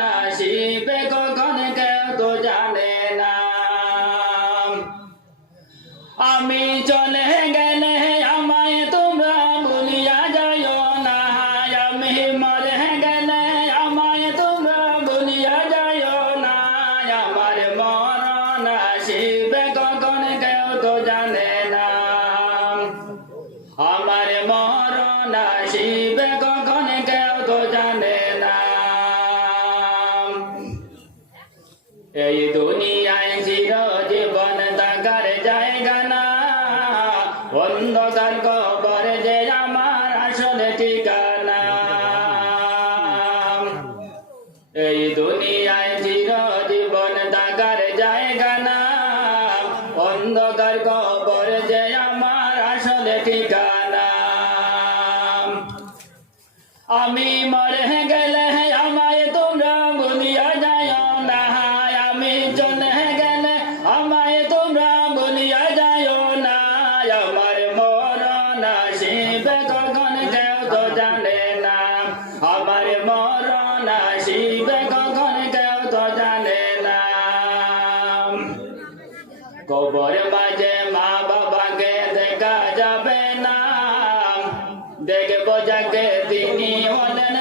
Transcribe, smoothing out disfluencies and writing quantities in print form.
আসিবে কখন কেউ তো জানে না। আমি চলে গেলে আমায় তোমরা ভুলিয়া যাইও না। আমি মরে গেলে আমায় তোমরা ভুলিয়া যাইও না। আমার মরণ আসিবে কখন কেউ তো জানে না। আমার মরণ আসিবে কখন কেউ তো জানে না। এই দুনিয়ায় চিরজীবন থাকার জায়গা না। অন্ধকার কবর যে আমার আসল ঠিকানা। এই দুনিয়ায় চিরজীবন থাকার জায়গা না। অন্ধকার কবর যে আমার আসল ঠিকানা। আমি মরে গেলে আমায় তোমরা ভুলিয়া যাইও না। আমি চলে গেলে আমায় তোমরা ভুলিয়া যাইও না। আমার মরণ আসিবে কখন কেউ তো জানে না। আমার মরণ আসিবে কখন কেউ তো জানে না। কবর মাঝে মা বাবাকে দেখা যাবে না। দেখবো যাকে তিনি হলেন